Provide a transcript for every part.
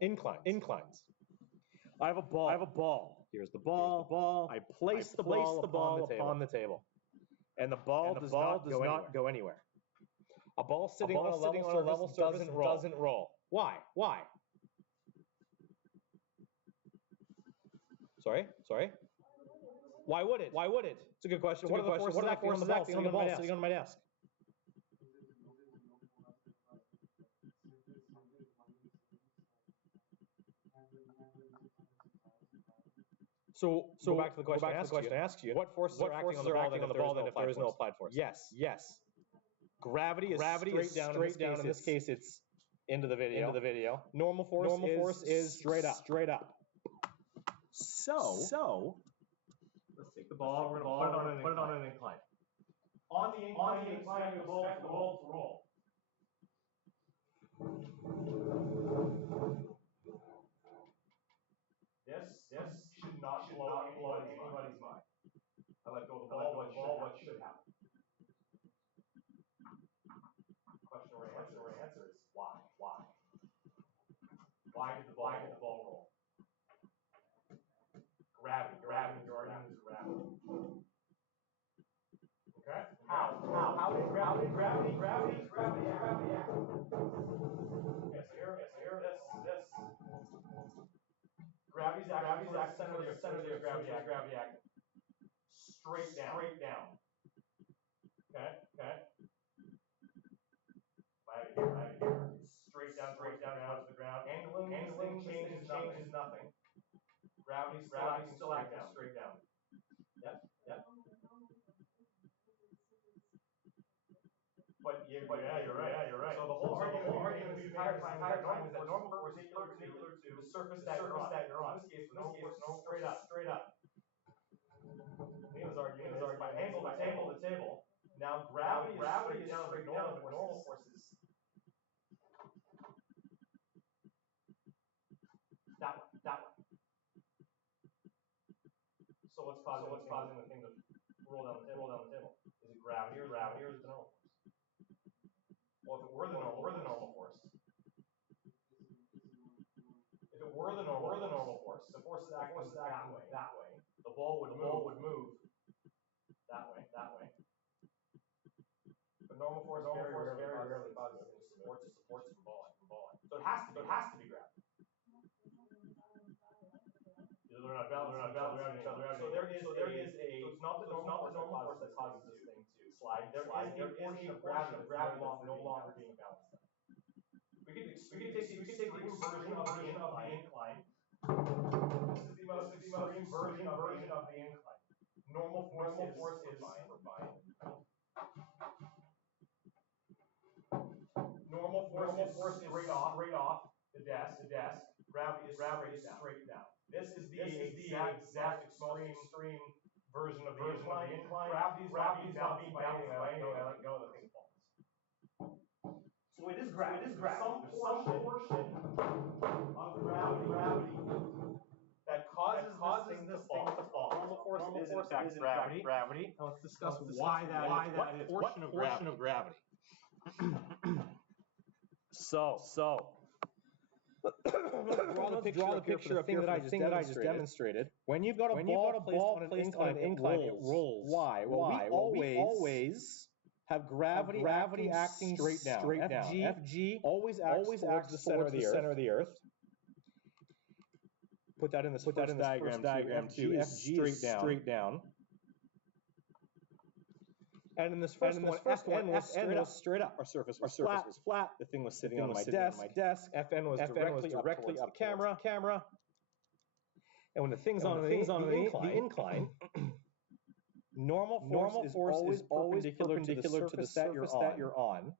Inclines. I have a ball. Here's the ball. I place the ball upon the table. And the ball does not go anywhere. A ball sitting on a level surface doesn't roll. Why? Sorry? Why would it? It's a good question. What are the forces acting on the ball sitting on my desk? So go back to the question I asked you. What forces are acting on the ball then if there is no applied force? Yes. Gravity is straight down. In this case, it's into the video. Normal force is straight up. So let's take the ball. We're going to put it on an incline. On the incline, you expect the ball to roll. This should not blow anybody's mind. I let go of the ball. What should happen? Question or answer is why? Why did the ball roll? Gravity. Gravity. Okay. How did gravity act? Yes, here. This. Gravity's act center of gravity acting. Straight down. Okay. Right here. Straight down to the ground. Angling changes nothing. Gravity's still acting straight down. Yep. But yeah, you're right. So the whole argument the entire time is that normal force is perpendicular to the surface that you're on. In this case, normal force straight up. Lena's argument is if I angle the table, now gravity is straight down, but normal force is that way. So what's causing the thing to roll down the table? Is it gravity or is it the normal force? Well, if it were the normal force. If it were the normal force, the force is acting that way. The ball would move that way. But normal force very rarely causes things to support from balling. So it has to be gravity. They're not balancing each other. So it's not the normal force that causes this thing to slide. There is a portion of gravity that's no longer being balanced. We could take the version of the incline. This is the most extreme version of the incline. Normal force is fine. Normal force is straight off the desk. Gravity is straight down. This is the exact extreme version of the incline. Gravity is not being balanced by anything. I let go, the thing falls. So it is gravity. Some portion of gravity that causes this thing to fall. Normal force is in fact gravity. Now let's discuss why that is. What portion of gravity? So let's draw the picture of the thing that I just demonstrated. When you've got a ball placed on an incline, it rolls. Why? Well, we always have gravity acting straight down. FG always acts towards the center of the earth. Put that in this first diagram too. FG is straight down. And in this first one, FN was straight up. Our surface was flat. The thing was sitting on my desk. FN was directly up camera. And when the thing's on the incline, normal force is always perpendicular to the surface that you're on.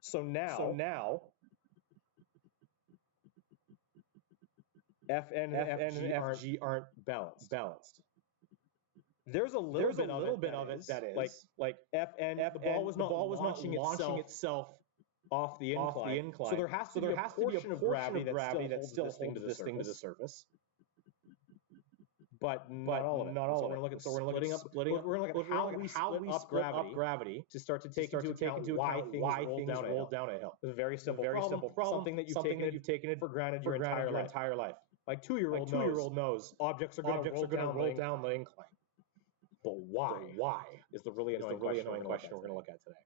So now FN and FG aren't balanced. There's a little bit of it that is like FN. The ball was not launching itself off the incline. So there has to be a portion of gravity that still holds this thing to the surface. but not all of it. Not all of it. We're going to So look at splitting up. We're going to look at how we split up gravity to start to take into account why things roll down a hill. It's a very simple problem. Something that you've taken for granted your entire life. My 2-year-old knows objects are going to roll down the incline. But why is the really annoying question we're going to look at today.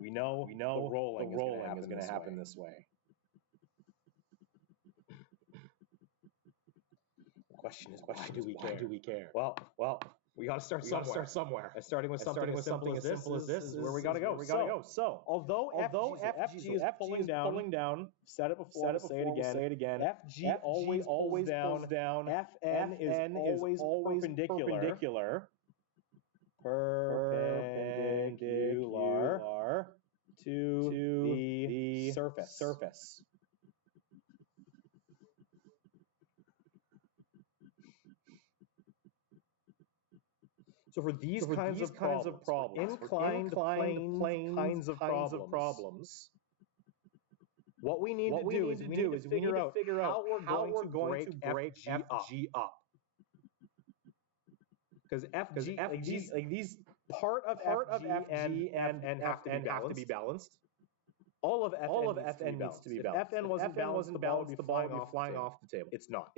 We know the rolling is going to happen this way. The question is, Why do we care? Well, we got to start somewhere. Starting with something as simple as this is where we got to go. So, although FG is pulling down, said it before, say it again. FG always pulls down. FN is always perpendicular to the surface. So for these kinds of problems, inclined plane kinds of problems, what we need to do is figure out how we're going to break FG up. Because FG, these part of FG and have to be balanced. All of FN needs to be balanced. If FN wasn't balanced, the ball would be flying off the table. It's not.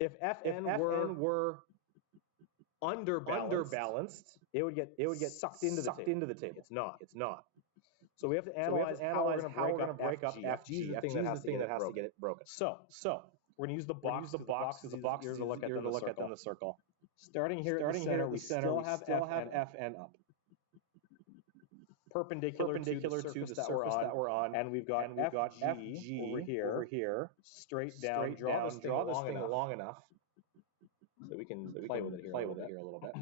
If FN were underbalanced, it would get sucked into the table. It's not. So we have to analyze how we're going to break up FG. Is the thing that has to get it broken. So we're going to use the box because the box is easier to look at than the circle. Starting here at the center, we still have FN up. Perpendicular to the surface that we're on, and we've got FG over here, straight down. Draw this thing long enough so we can play with it here a little bit.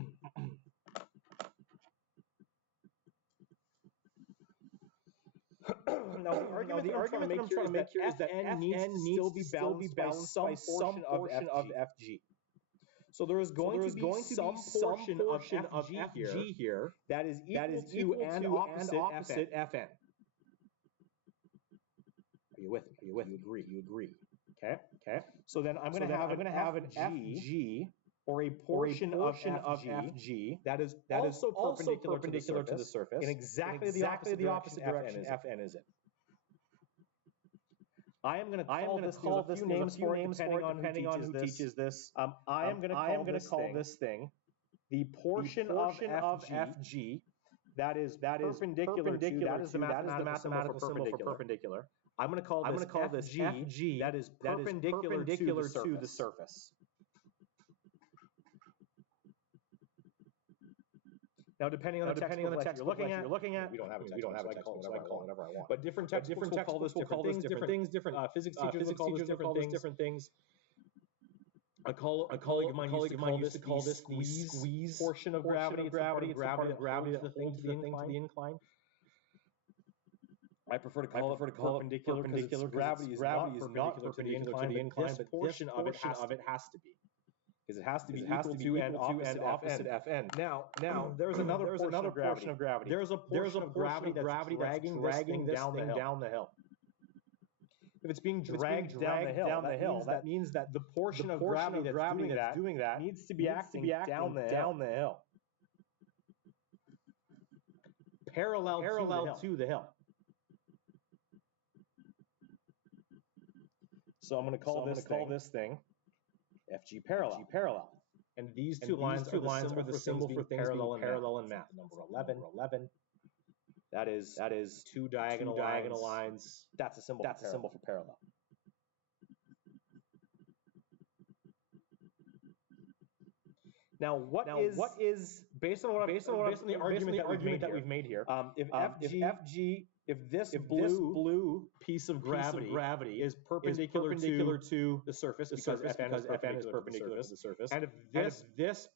Now, the argument that I'm trying to make here is that FN needs to still be balanced by some portion of FG. So there is going to be some portion of FG here that is equal to and opposite FN. Are you with me? You agree. Okay. So then I'm going to have an FG or a portion of FG that is also perpendicular to the surface in exactly the opposite direction FN is in. I am going to call this. There's a few names for it depending on who teaches this. I am going to call this thing the portion of FG that is perpendicular to, that is the mathematical symbol for perpendicular. I'm going to call this FG that is perpendicular to the surface. Now, depending on the textbook you're looking at, we don't have a textbook, so I can call it whatever I want. But different textbooks will call this different things. Different physics teachers will call this different things. A colleague of mine used to call this the squeeze portion of gravity. It's the gravity that holds the thing to the incline. I prefer to call it perpendicular because gravity is not perpendicular to the incline, but this portion of it has to be. Because it has to be equal to and opposite FN. Now, there's another portion of gravity. There's a portion of gravity that's dragging this thing down the hill. If it's being dragged down the hill, that means that the portion of gravity that's doing that needs to be acting down the hill. Parallel to the hill. So I'm going to call this thing FG parallel. And these two lines are the symbol for things parallel in math. Number 11. That is two diagonal lines. That's a symbol for parallel. Now, what is based on the argument that we've made here? If this blue piece of gravity is perpendicular to the surface, because FN is perpendicular to the surface, and if this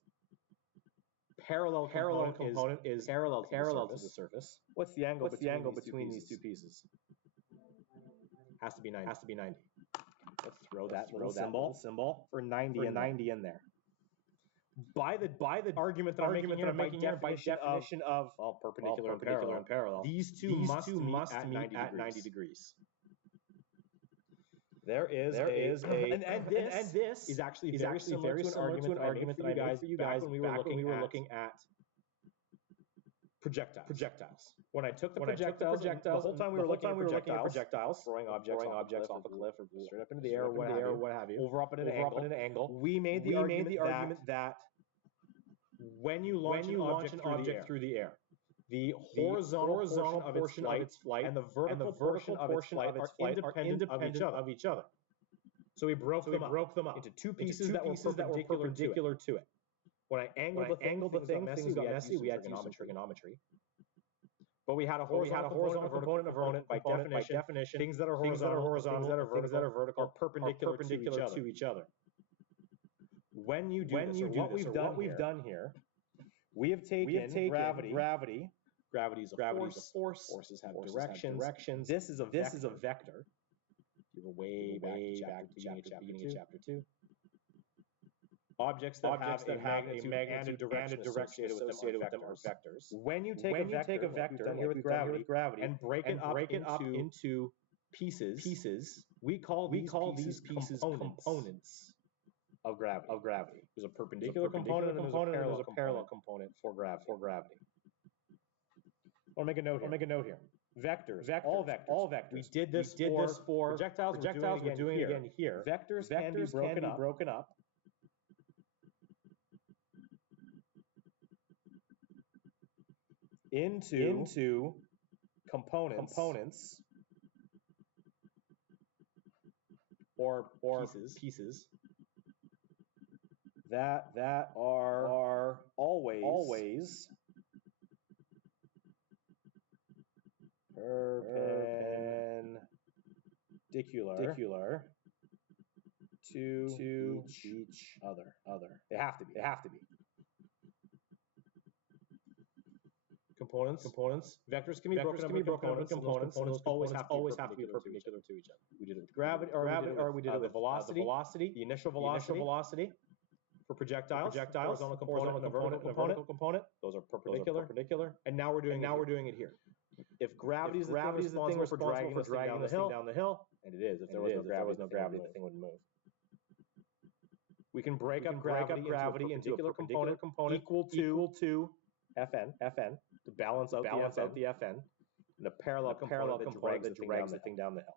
parallel component is parallel to the surface, what's the angle between these two pieces? Has to be 90. Let's throw that little symbol for 90 in there. By the argument that I'm making here, by definition of perpendicular and parallel, these two must meet at 90 degrees. There is a and this is actually very similar to an argument that I made for you guys when we were looking at projectiles. When I took the projectiles, the whole time we were looking at projectiles, throwing objects off a cliff or straight up into the air or what have you, over up at an angle, we made the argument that when you launch an object through the air, the horizontal portion of its flight and the vertical portion of its flight are independent of each other. So we broke them up into two pieces that were perpendicular to it. When I angled the thing, things got messy. We had to use some trigonometry. But we had a horizontal component by definition. Things that are horizontal, things that are vertical are perpendicular to each other. When you do this, what we've done here, we have taken gravity. Gravity is a force. Forces have directions. This is a vector. You were way back to the beginning of chapter 2. Objects that have a magnitude and a direction associated with them are vectors. When you take a vector here with gravity and break it up into pieces, we call these pieces components of gravity. There's a perpendicular component and there's a parallel component for gravity. I'll make a note here. Vectors, all vectors. We did this for projectiles. We're doing it again here. Vectors can be broken up into components or pieces that are always perpendicular to each other. They have to be. Components. Vectors can be broken up into components, and those always have to be perpendicular to each other. We did it with gravity, or we did it with velocity, the initial velocity. For projectiles, horizontal component and vertical component, those are perpendicular. And now we're doing it here. If gravity is the thing responsible for dragging this thing down the hill, and it is, if there was no gravity, the thing wouldn't move. We can break up gravity into a perpendicular component equal to Fn, to balance out the Fn, and a parallel component that drags the thing down the hill.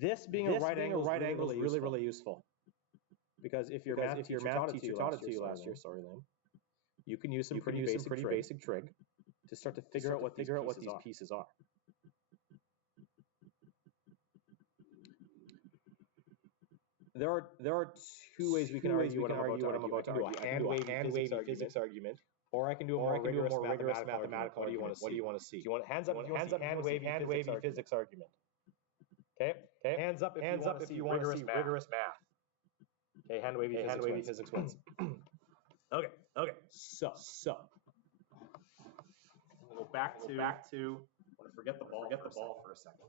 This being a right angle is really useful. Because if your math teacher taught it to you last year, you can use some pretty basic trig to start to figure out what these pieces are. There are two ways we can argue what I'm about to argue. I can do a hand-wavy physics argument, or I can do a more rigorous mathematical argument. What do you want to see? Do you want hands up if you want to see hand-wavy physics argument? Okay. Hands up if you want to see rigorous math. Okay, hand-wavy physics wins. Okay. So we'll go back to. I want to forget the ball for a second.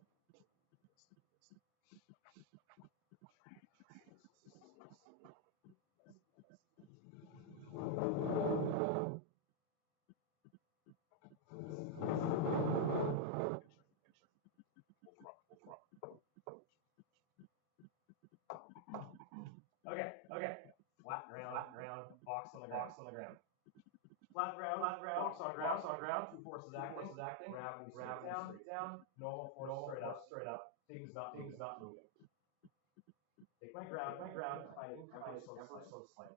Okay. Flat ground, box on the ground. Flat ground, box on ground, two forces acting, gravity straight down, normal force straight up, things not moving. Take my ground, I incline ever so slightly.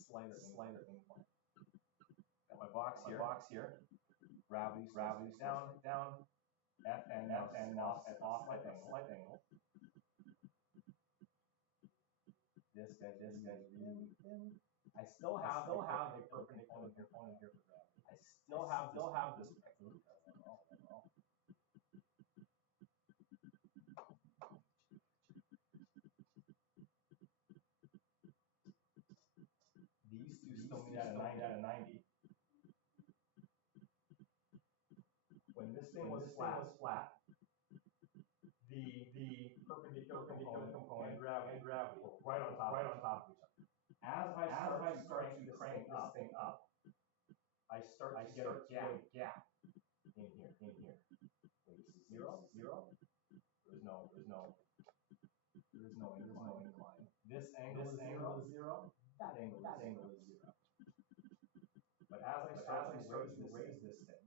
Slighter incline. Got my box here. Gravity's down, Fn off at a slight angle. This guy's really thin. I still have a perpendicular component here for gravity. I still have this. These two still meet at a 90. When this thing was flat, the perpendicular component and gravity were right on top of each other. As I start to crank this thing up, I start to get a gap in here. Wait, this is 0, 0. There's no incline. This angle is 0. That angle is 0. But as I start to raise this thing,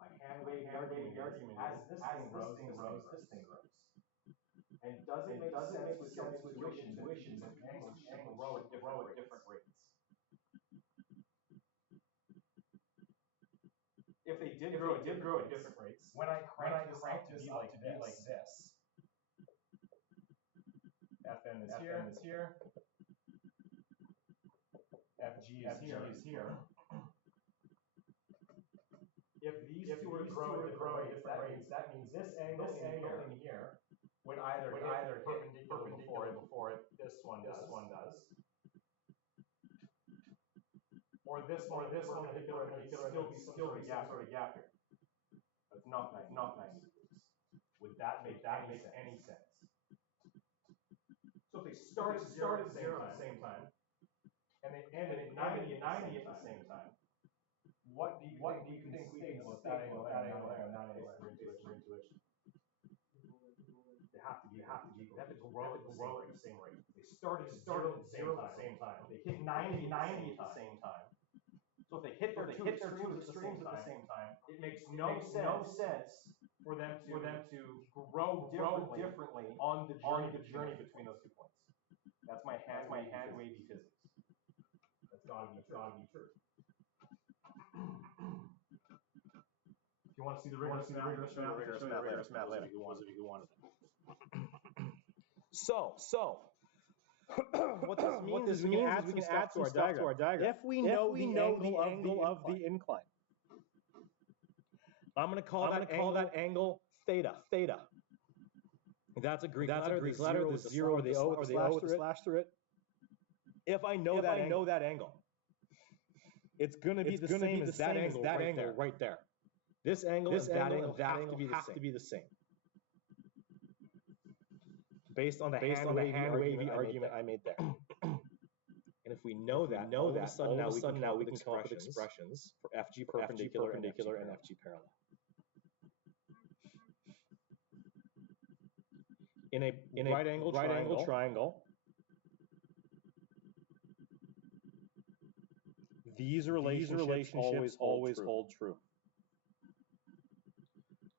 my hand wave argument as this thing grows, this thing grows. And does it make sense with your intuition that the angles should grow at different rates? If they did grow at different rates, when I crank this up to be like this, Fn is here, Fg is here. If these two were to grow at different rates, that means this angle in here would either hit perpendicular before it, this one does, or this perpendicular and still be some sort of gap here. But not 90 degrees. Would that make any sense? So if they start at 0 at the same time, and they end at 90 at the same time, what do you think we think about that angle and that angle for intuition? They have to be equal. They have to grow at the same rate. They start at 0 at the same time. They hit 90 at the same time. So if they hit their two extremes at the same time, it makes no sense for them to grow differently on the journey between those 2 points. That's my hand wavy physics. That's gotta be true. If you want to see the rigorous math later, who wanted it. So what this means is we can add some stuff to our diagram. If we know the angle of the incline, I'm going to call that angle theta. That's a Greek letter. The 0 or the O with the slash through it. If I know that angle, it's going to be the same as that angle right there. This angle and that angle have to be the same. Based on the hand wavy argument I made there. And if we know that, all of a sudden now we can come up with expressions for FG perpendicular and FG parallel. In a right angle triangle, these relationships always hold true.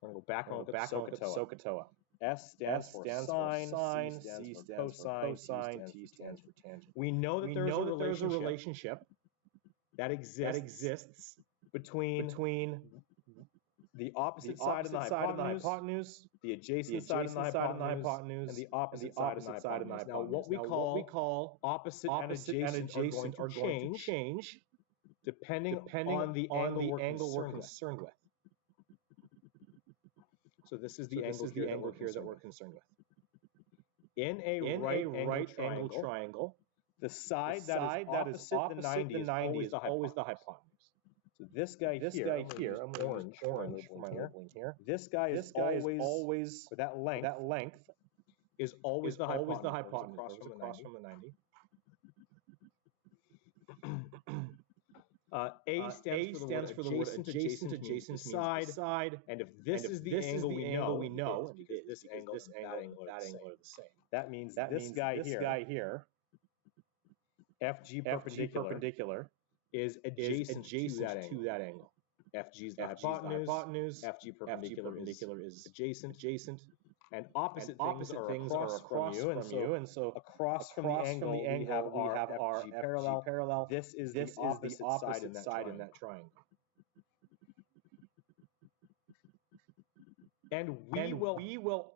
I'm going to go back and look at SOHCAHTOA. S stands for sine, C stands for cosine, T stands for tangent. We know that there's a relationship that exists between the opposite side of the hypotenuse, the adjacent side of the hypotenuse, and the opposite side of the hypotenuse. Now, what we call opposite and adjacent are going to change depending on the angle we're concerned with. So this is the angle here that we're concerned with. In a right angle triangle, the side that is opposite the 90 is always the hypotenuse. So this guy here, I'm orange for my labeling here. This guy is always for that length is always the hypotenuse across from the 90. A stands for the word adjacent side, and if this is the angle we know, because this angle and that angle are the same. That means this guy here, FG perpendicular, is adjacent to that angle. FG is the hypotenuse, FG perpendicular is adjacent, and opposite things are across from you, and so across from the angle we have our FG parallel. This is the opposite side in that triangle. And we will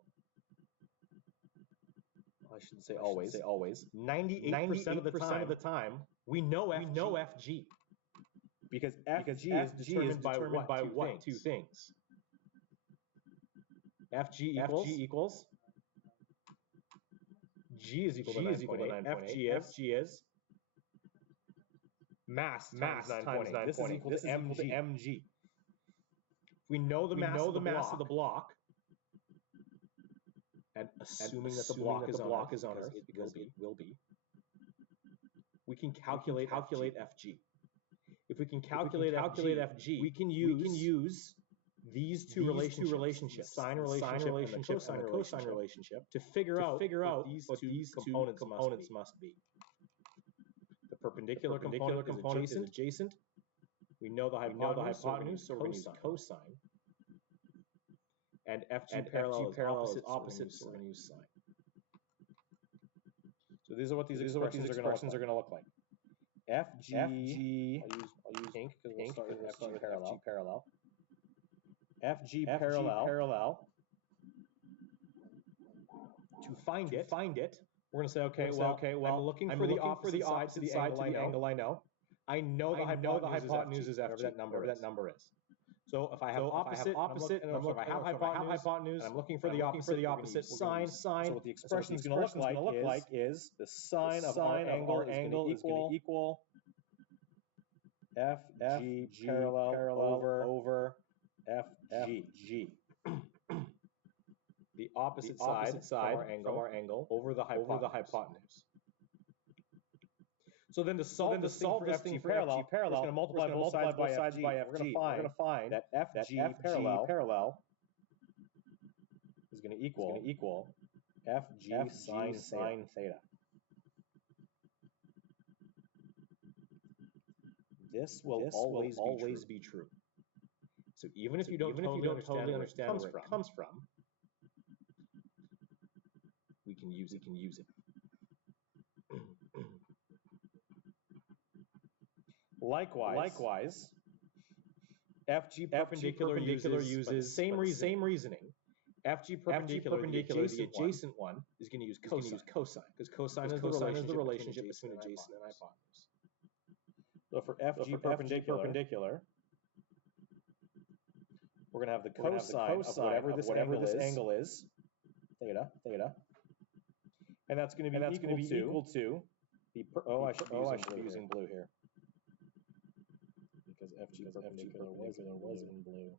I shouldn't say always. 98% of the time we know FG. Because FG is determined by what? Two things. FG equals G is equal to 9.8. FG is mass times 9.8. This is equal to mg. If we know the mass of the block, and assuming that the block is on Earth, because it will be, we can calculate FG. If we can calculate FG, we can use these two relationships, sine relationship and the cosine relationship, to figure out what these two components must be. The perpendicular component is adjacent. We know the hypotenuse, so we're going to use cosine. And FG parallel is opposite, so we're going to use sine. So these are what these expressions are going to look like. FG, I'll use pink because we'll start with FG parallel. FG parallel. To find it, we're going to say, okay, well, I'm looking for the opposite side to the angle I know. I know the hypotenuse is FG, whatever that number is. So if I have opposite, and if I have hypotenuse, and I'm looking for the opposite sine. So what the expression is going to look like is the sine of our angle is going to equal FG parallel over FG. The opposite side of our angle over the hypotenuse. So then to solve this thing for FG parallel, we're going to multiply both sides by FG. We're going to find that FG parallel is going to equal FG sine theta. This will always be true. So even if you don't totally understand where it comes from, we can use it. Likewise, FG perpendicular uses the same reasoning. FG perpendicular, the adjacent one, is going to use cosine, because cosine is the relationship between adjacent and hypotenuse. So for FG perpendicular, we're going to have the cosine of whatever this angle is, theta, and that's going to be equal to the I should be using blue here because FG perpendicular was in blue.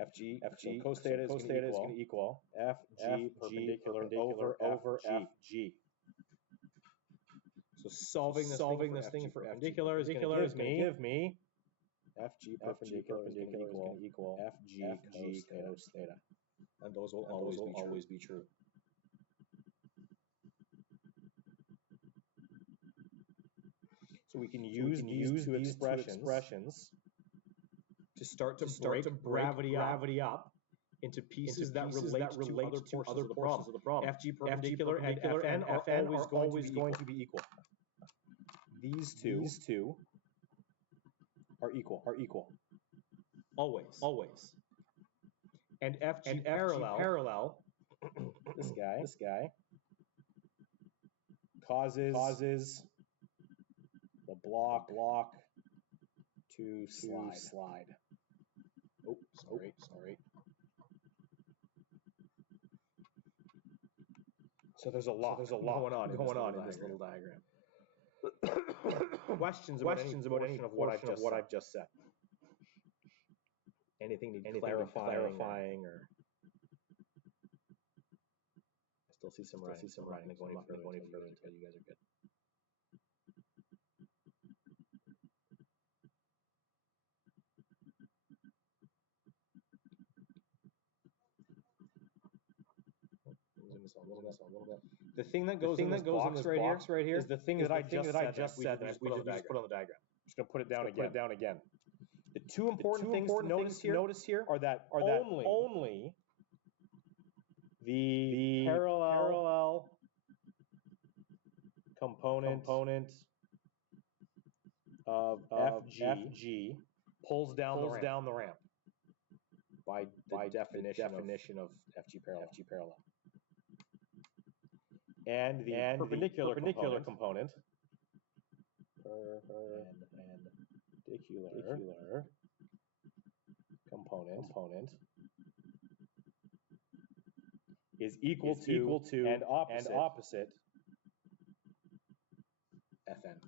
FG cos theta is going to equal FG perpendicular over FG. So solving this thing for perpendicular is going to give me FG perpendicular is going to equal FG cos theta. And those will always be true. So we can use these two expressions to start to break gravity up into pieces that relate to other portions of the problem. FG perpendicular and FN are always going to be equal. These two are equal. Always. And FG parallel this guy causes the block to slide. Oh, sorry. So there's a lot going on in this little diagram. Questions about any of what I've just said. Anything need clarifying or I still see some writing. Going further until you guys are good. A little bit. The thing that goes in this box right here is the thing that I just said that we just put on the diagram. I'm just going to put it down again. The two important things to notice here are that only the parallel component of FG pulls down the ramp by the definition of FG parallel. And the perpendicular component is equal to and opposite FN.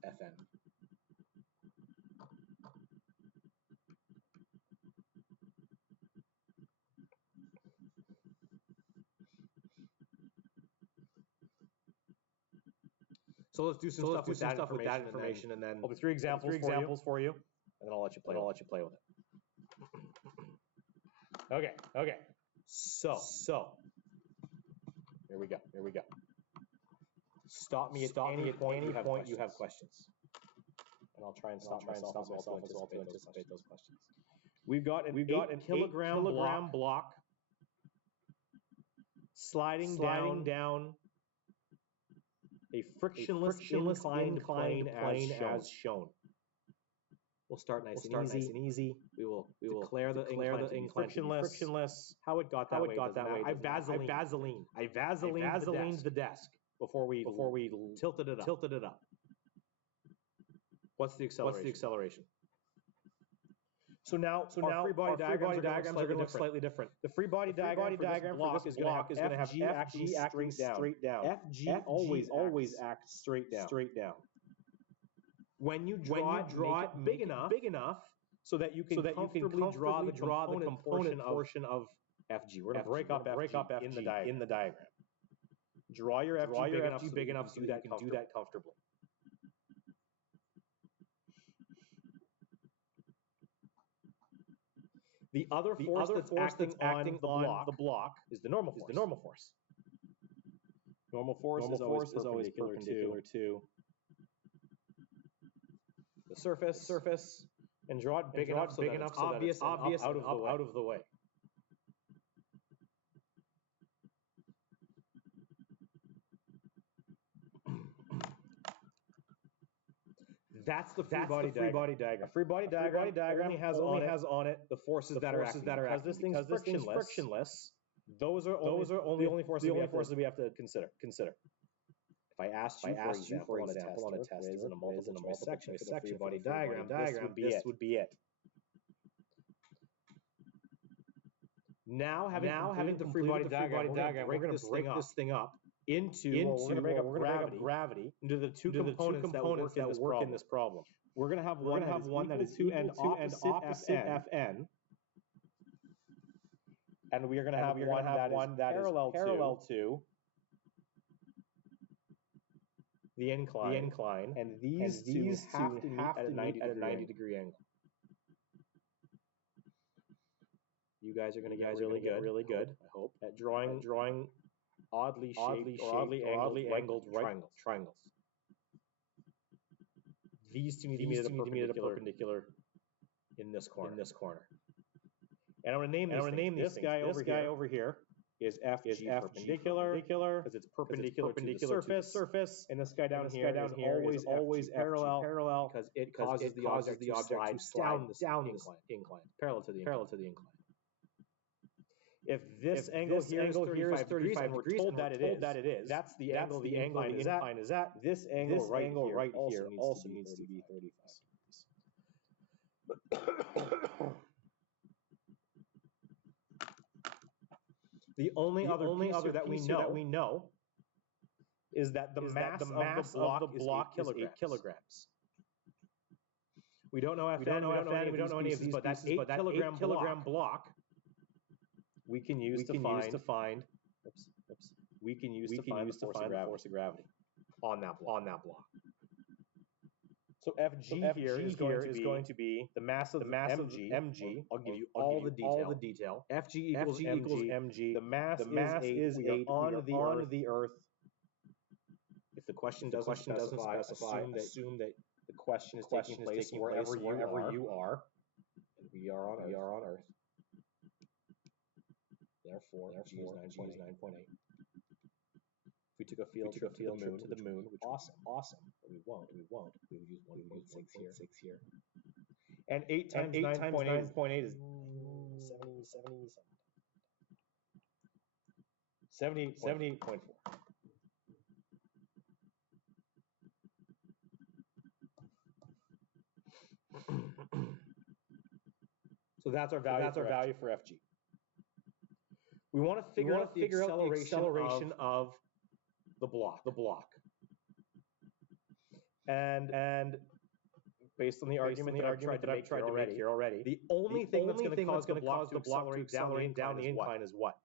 So let's do some stuff with that information, and then I'll do three examples for you, and then I'll let you play with it. Okay. So here we go. Stop me at any point you have questions, and I'll try and stop myself as well to anticipate those questions. We've got an 8 kilogram block sliding down a frictionless inclined plane as shown. We'll start nice and easy. We will declare the incline to be frictionless. How it got that way? I Vaselined the desk before we tilted it up. What's the acceleration? So now free body diagrams are going to look slightly different. The free body diagram for this block is going to have FG acting straight down. FG always acts straight down. When you draw it big enough so that you can comfortably draw the component portion of FG. We're going to break up FG in the diagram. Draw your FG big enough so that you can do that comfortably. The other force that's acting on the block is the normal force. Normal force is always perpendicular to the surface, and draw it big enough so that it's obvious and out of the way. That's the free body diagram. A free body diagram only has on it the forces that are acting. Because this thing's frictionless, those are only the only forces we have to consider. If I asked you, for example, on a test or in a multiple choice section for the free body diagram, this would be it. Now, having the free body diagram, we're going to break this thing up into gravity into the two components that work in this problem. We're going to have one that is equal to and opposite Fn, and we are going to have one that is parallel to the incline, and these two have to meet at a 90 degree angle. You guys are going to get really good, I hope, at drawing oddly shaped or oddly angled triangles. These two need to meet at a perpendicular in this corner. And I'm going to name this guy over here is FG perpendicular because it's perpendicular to the surface, and this guy down here is always parallel because it causes the object to slide down this incline, parallel to the incline. If this angle here is 35 degrees, and we're told that it is, that's the angle the incline is at. This angle right here also needs to be 35 degrees. The only other that we know is that the mass of the block is 8 kilograms. We don't know Fn, we don't know any of these, but that 8 kilogram block we can use to find the force of gravity on that block. So FG here is going to be the mass of mg. I'll give you all the detail. FG equals mg. The mass is 8 on the Earth. If the question doesn't specify, assume that the question is taking place wherever you are. And we are on Earth. Therefore, G is 9.8. If we took a field trip to the moon, which awesome. But we won't. We would use 1.6 here. And 8 times 9.8 is 78.4. So that's our value for FG. We want to figure out the acceleration of the block. And based on the argument that I've tried to make here already, the only thing that's going to cause the block to accelerate down the incline is what?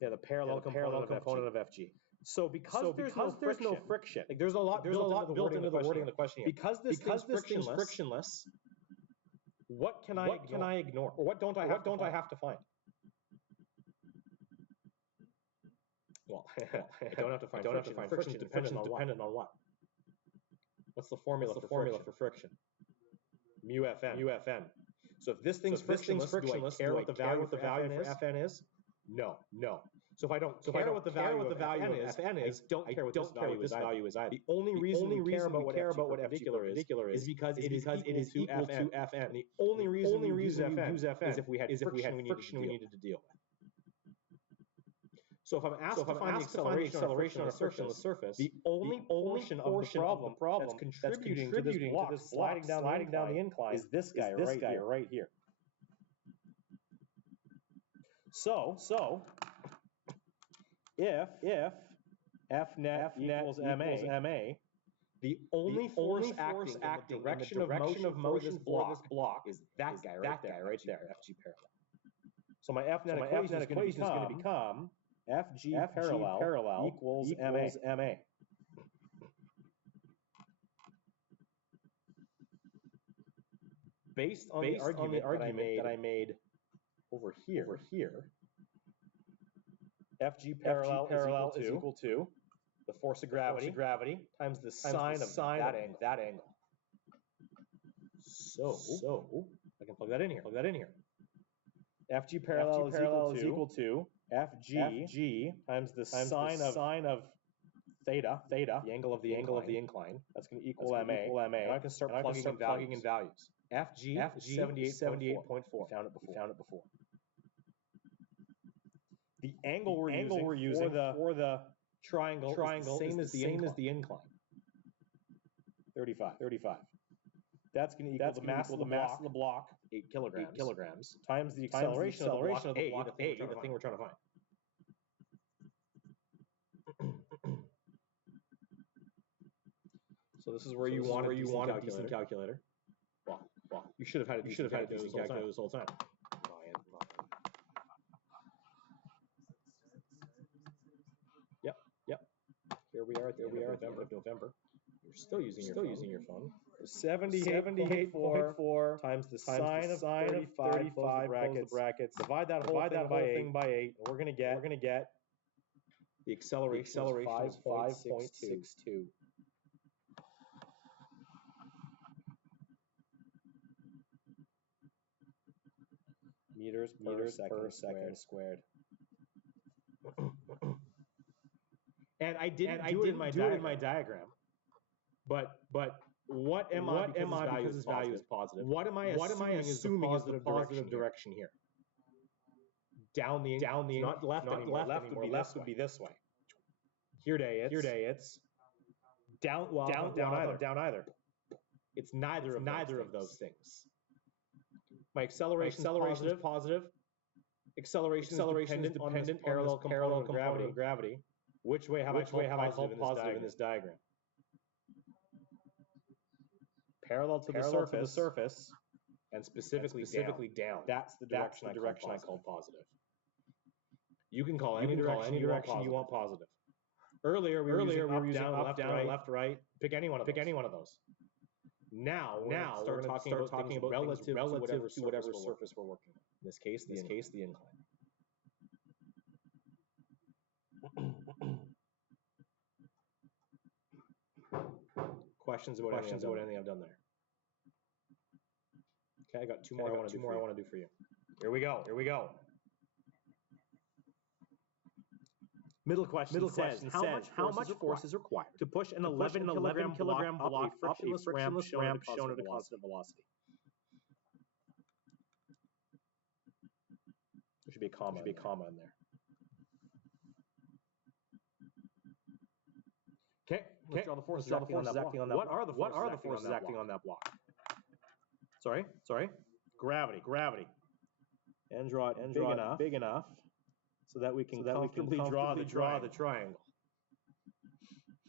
Yeah, the parallel component of FG. So because there's no friction, like there's a lot built into the wording of the question here. Because this thing's frictionless, what can I ignore? Or what don't I have to find? Well, I don't have to find friction. Friction's dependent on what? What's the formula for friction? Mu Fn. So if this thing's frictionless, do I care what the value for Fn is? No. So if I don't care what the value of Fn is, I don't care what this value is either. The only reason we care about what perpendicular is because it is equal to Fn. And the only reason we use Fn is if we had friction we needed to deal with. So if I'm asked to find the acceleration on a frictionless surface, the only portion of the problem that's contributing to this block sliding down the incline is this guy right here. So if F net equals ma, the only force acting in the direction of motion for this block is that guy right there, FG parallel. So my F net equation is going to become FG parallel equals ma. Based on the argument that I made over here, FG parallel is equal to the force of gravity times the sine of that angle. So I can plug that in here. FG parallel is equal to FG times the sine of theta, the angle of the incline. That's going to equal ma. And I can start plugging in values. FG 78.4. We found it before. The angle we're using for the triangle is the same as the incline. 35. That's going to equal the mass of the block, 8 kilograms, times the acceleration of the block, the thing we're trying to find. So this is where you want a decent calculator. Well, you should have had a decent calculator this whole time. Yep. Here we are at the end of November. You're still using your phone. 78.4 times the sine of 35 brackets. Divide that whole thing by 8. And we're gonna get the acceleration is 5.62. Meters per second squared. And I didn't do it in my diagram. But what am I because this value is positive? What am I assuming is the positive direction here? Down the not left anymore. Left would be this way. Here it's down either. It's neither of those things. My acceleration is positive. Acceleration is dependent on this parallel component of gravity. Which way have I called positive in this diagram? Parallel to the surface, and specifically down. That's the direction I called positive. You can call any direction you want positive. Earlier we were using up, down, left, right. Pick any one of those. Now we're talking about relative to whatever surface we're working on. In this case, the incline. Questions about anything I've done there? Okay, I got two more I want to do for you. Here we go. Middle question says how much force is required to push an 11 kilogram block up a frictionless ramp shown at a constant velocity? There should be a comma in there. Okay. Let's draw the forces acting on that block. What are the forces acting on that block? Sorry. Gravity. And draw it big enough so that we can comfortably draw the triangle.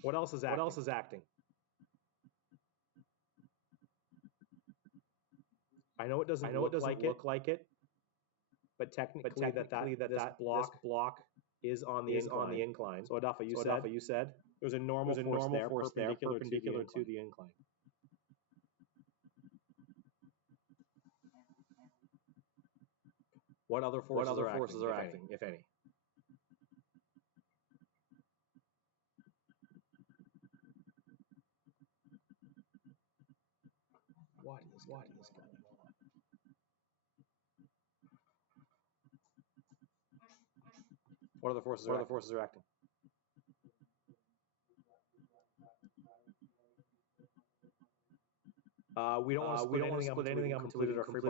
What else is acting? I know it doesn't look like it, but technically that block is on the incline. So Adafa, you said there's a normal force there perpendicular to the incline. What other forces are acting, if any? What is going on? What other forces are acting? We don't want to split anything up until we've completed our free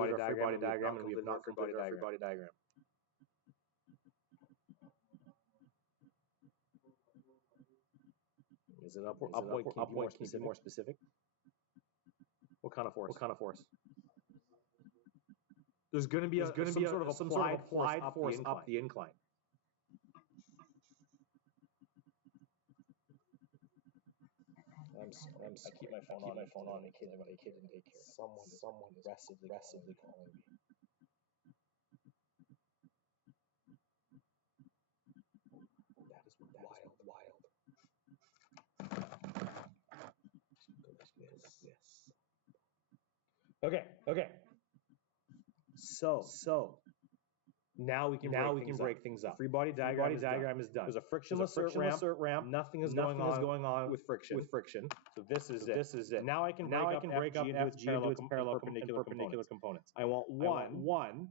body diagram, and we have not completed our free body diagram. Is it upward? Can you be more specific? What kind of force? There's going to be some sort of applied force up the incline. I keep my phone on in case I got a kid in daycare. Someone aggressively calling me. That is wild. Yes. Okay. So now we can break things up. Free body diagram is done. There's a frictionless ramp. Nothing is going on with friction. So this is it. Now I can break up F G into its parallel perpendicular components. I want one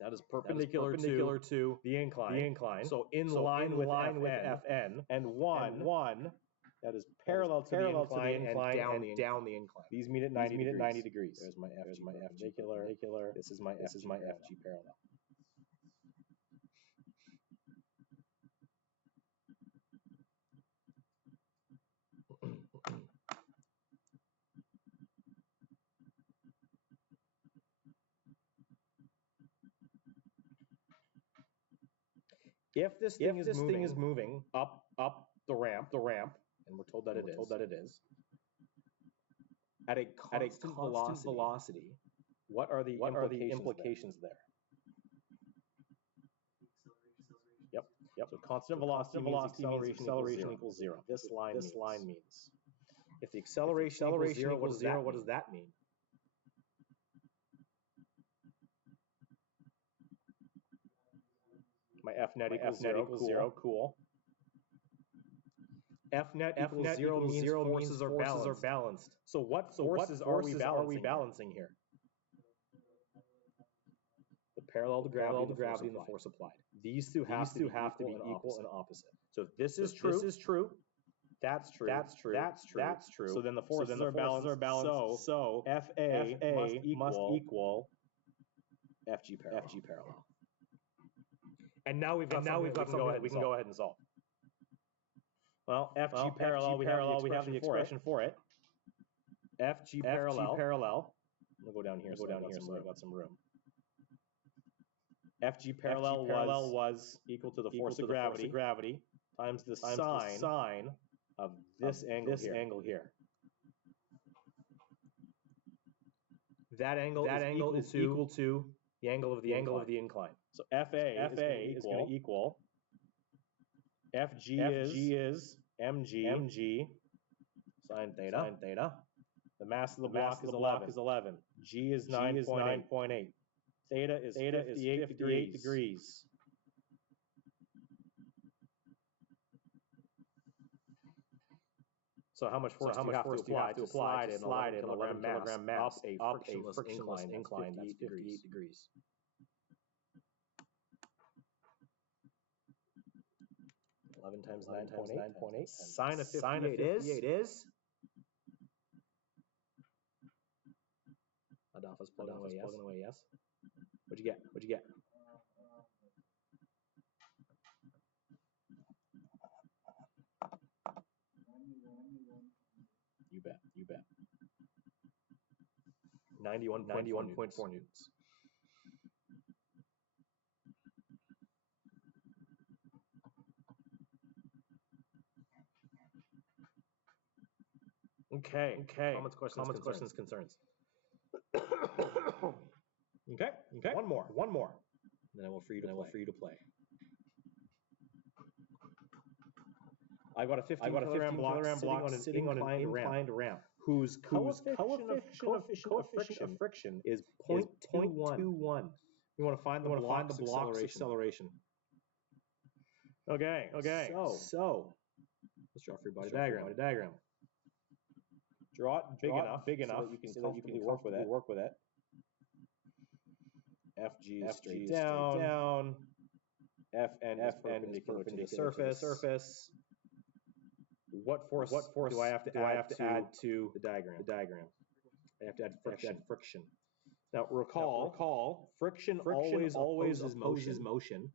that is perpendicular to the incline. So in line with Fn, and one that is parallel to the incline and down the incline. These meet at 90 degrees. There's my F perpendicular. This is my FG parallel. If this thing is moving up the ramp, and we're told that it is, at a constant velocity, what are the implications there? Yep. So constant velocity means acceleration equals zero. This line means. If the acceleration equals zero, what does that mean? My F net equals zero. Cool. F net equals zero means forces are balanced. So what forces are we balancing here? The parallel to gravity and the force applied. These two have to be equal and opposite. So if this is true. That's true. So then the forces are balanced. So FA must equal FG parallel. And now we've got something we can go ahead and solve. Well, FG parallel, we have the expression for it. FG parallel. We'll go down here. So I've got some room. FG parallel was equal to the force of gravity times the sine of this angle here. That angle is equal to the angle of the incline. So FA is going to equal FG is mg sine theta. The mass of the block is 11. G is 9.8. Theta is 58 degrees. So how much force do you have to apply to slide an 11 kilogram mass up a frictionless incline that's 58 degrees? $11 times 9.8. Sine of 58 is? Adafa's plugging away, yes. What'd you get? You bet. 91.4 newtons. Okay. Comments, questions, concerns. Okay. One more. Then I will free you to play. I've got a 15 kilogram block sitting on an inclined ramp whose coefficient of friction is 0.21. You want to find the block's acceleration. Okay. So let's draw a free body diagram. Draw it big enough so that you can comfortably work with it. FG is straight down. FN is perpendicular to the surface. What force do I have to add to the diagram? I have to add friction. Now recall friction always opposes motion.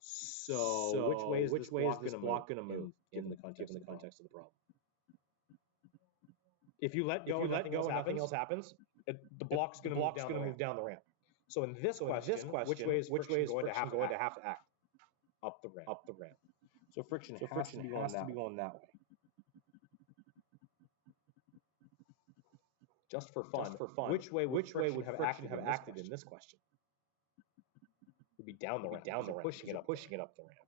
So which way is this block going to move in the context of the problem? If you let go, nothing else happens. The block's going to move down the ramp. So in this question, which way is friction going to have to act? Up the ramp. So friction has to be going that way. Just for fun. Which way would friction have acted in this question? It would be down the ramp. Pushing it up the ramp.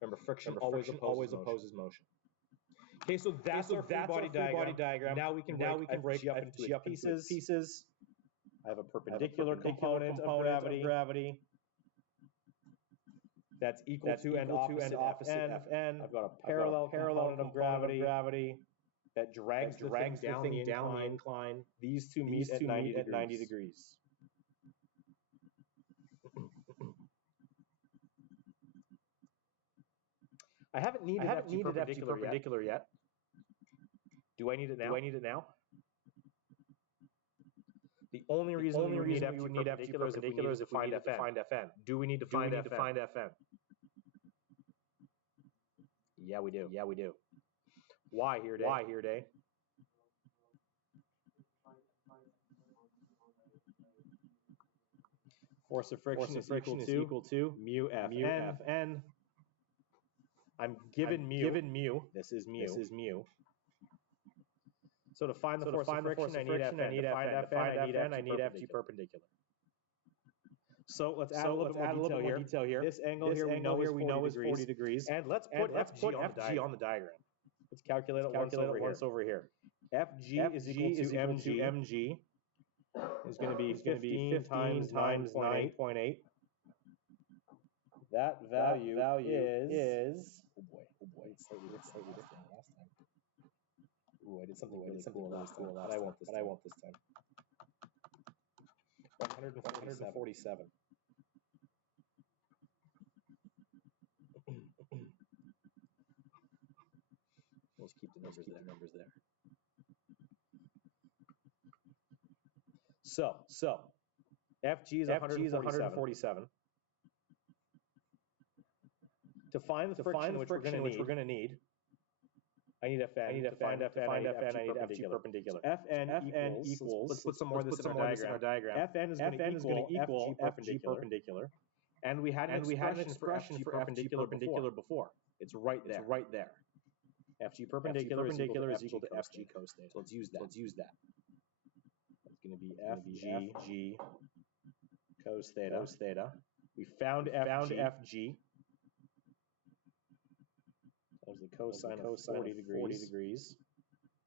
Remember, friction always opposes motion. Okay, so that's our free body diagram. Now we can break it up into pieces. I have a perpendicular component of gravity. That's equal to and opposite Fn. I've got a parallel component of gravity that drags the thing down the incline. These two meet at 90 degrees. I haven't needed FG perpendicular yet. Do I need it now? The only reason we would need FG perpendicular is if we need to find Fn. Do we need to find Fn? Yeah, we do. Why here, Day? Force of friction is equal to mu Fn. I'm given mu. This is mu. So to find the force of friction, I need Fn. I need FG perpendicular. So let's add a little bit more detail here. This angle here we know is 40 degrees. And let's put FG on the diagram. Let's calculate it once over here. FG is equal to mg. Is going to be 15 times 9.8. That value is oh boy, it's slightly different than last time. Ooh, I did something cool last time, but I won't this time. 147. Let's keep the numbers there. So FG is 147. To find the friction which we're going to need, I need Fn. I need FG perpendicular. Fn equals. Let's put some more of this in our diagram. Fn is going to equal FG perpendicular. And we had an expression for FG perpendicular before. It's right there. FG perpendicular is equal to FG cos theta. So let's use that. It's going to be FG cos theta. We found FG. That was the cosine of 40 degrees.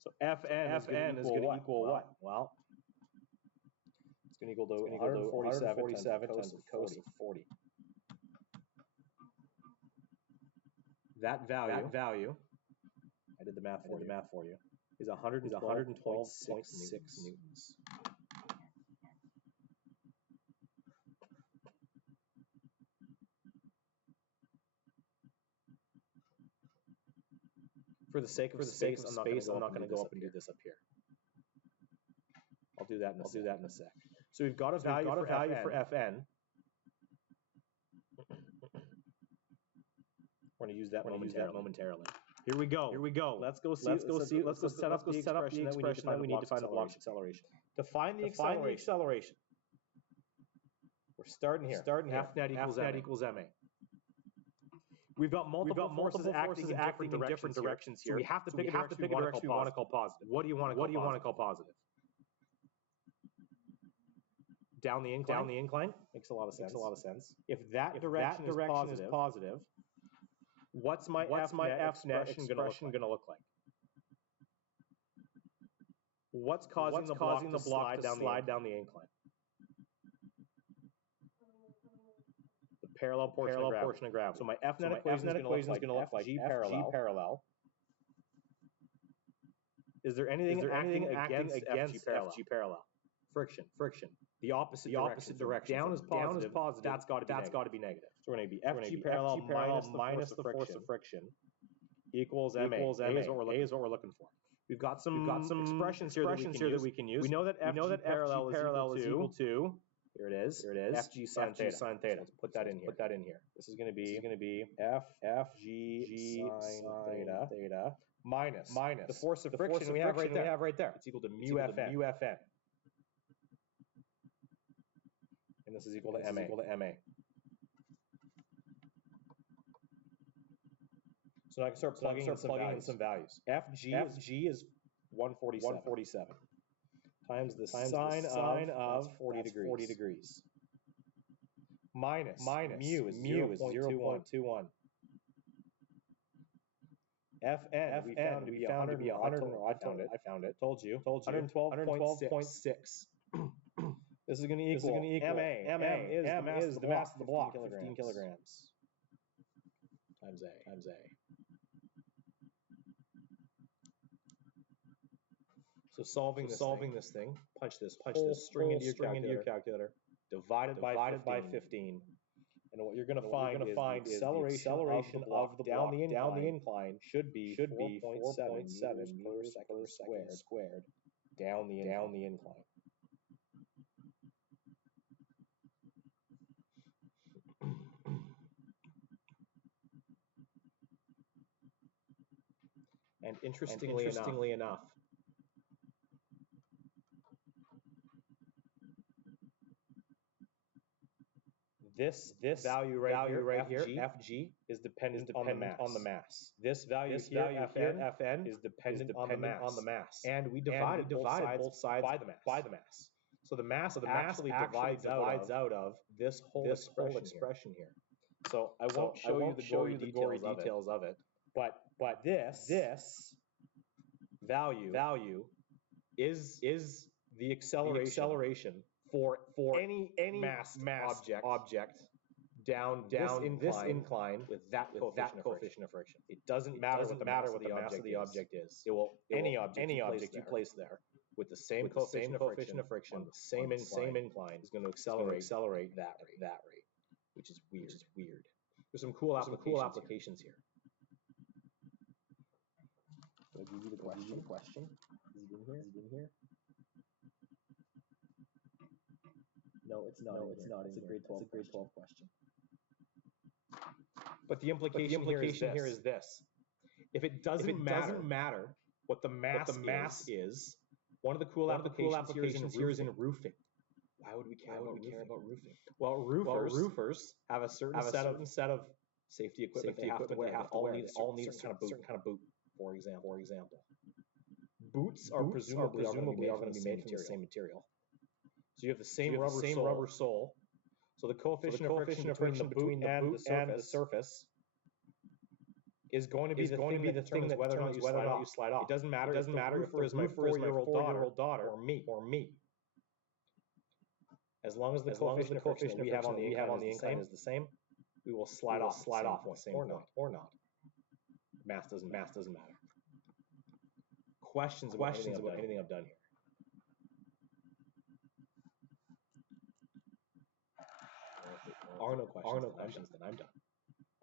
So Fn is going to equal what? Well, it's going to equal to 147 times the cos of 40. That value, I did the math for you, is 112.6 newtons. For the sake of space, I'm not going to go up and do this up here. I'll do that in a sec. So we've got a value for Fn. We're going to use that momentarily. Here we go. Let's go set up the expression that we need to find the block's acceleration. To find the acceleration, we're starting here. F net equals ma. We've got multiple forces acting in different directions here. So we have to pick a direction we want to call positive. What do you want to call positive? Down the incline? Makes a lot of sense. If that direction is positive, What's my F net expression going to look like? What's causing the block to slide down the incline? The parallel portion of gravity. So my F net equation is going to look like FG parallel. Is there anything acting against FG parallel? Friction. The opposite direction. Down is positive. That's got to be negative. So we're going to be FG parallel minus the force of friction equals MA. A is what we're looking for. We've got some expressions here that we can use. We know that FG parallel is equal to, here it is, FG sine theta. So let's put that in here. This is going to be FG sine theta minus the force of friction we have right there. It's equal to mu Fn. And this is equal to MA. So now I can start plugging in some values. FG is 147 times the sine of 40 degrees. Minus mu is 0.21. Fn we found to be 100. I found it. Told you. 112.6. This is going to equal MA. M is the mass of the block, 15 kilograms. Times A. So solving this thing, punch this string into your calculator, divided by 15. And what you're going to find is the acceleration of the block down the incline should be 4.7 meters per second squared down the incline. And interestingly enough, this value right here, FG, is dependent on the mass. This value here, Fn, is dependent on the mass. And we divided both sides by the mass. So the mass actually divides out of this whole expression here. So I won't show you the gory details of it. But this value is the acceleration for any mass object down this incline with that coefficient of friction. It doesn't matter what the mass of the object is. It will any object you place there with the same coefficient of friction on the same incline is going to accelerate that rate, which is weird. There's some cool applications here. I'll give you the question. Is it in here? No, it's not. It's a grade 12 question. But the implication here is this: if it doesn't matter what the mass is, one of the cool applications here is in roofing. Why would we care about roofing? Well, roofers have a certain set of safety equipment they have to wear. All need a certain kind of boot. For example, boots are presumably all going to be made from the same material. So you have the same rubber sole. So the coefficient of friction between the boot and the surface is going to be the thing that determines whether or not you slide off. It doesn't matter if the roofer is my 4-year-old daughter or me. As long as the coefficient of friction we have on the incline is the same, we will slide off or not. Mass doesn't matter. Questions about anything I've done here? Are no questions, then I'm done.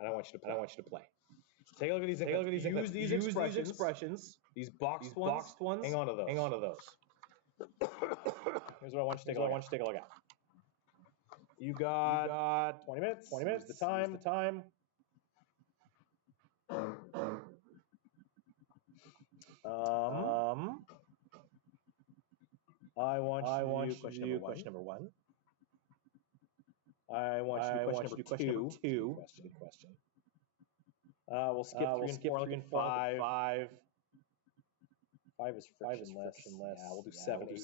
And I want you to play. Take a look at these. Use these expressions. These boxed ones. Hang on to those. Here's what I want you to take a look at. You got 20 minutes. Here's the time. I want you to do question number one. I want you to do question number two. Good question. We'll skip 3 and 5. 5 is frictionless. Yeah, we'll do 7, 8,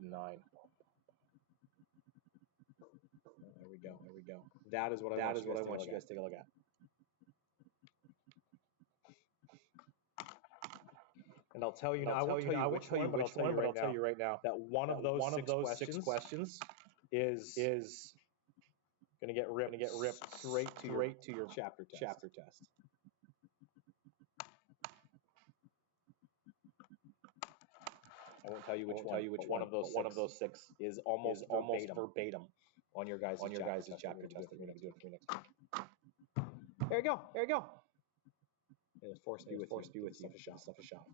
and 9. There we go. That is what I want you guys to take a look at. And I'll tell you now, I won't tell you which one, but I'll tell you right now that one of those six questions is going to get ripped straight to your chapter test. I won't tell you which one of those six is almost verbatim on your guys' chapter test that you're going to do it for me next week. There you go. It was forced to be with you. Stuff a shot.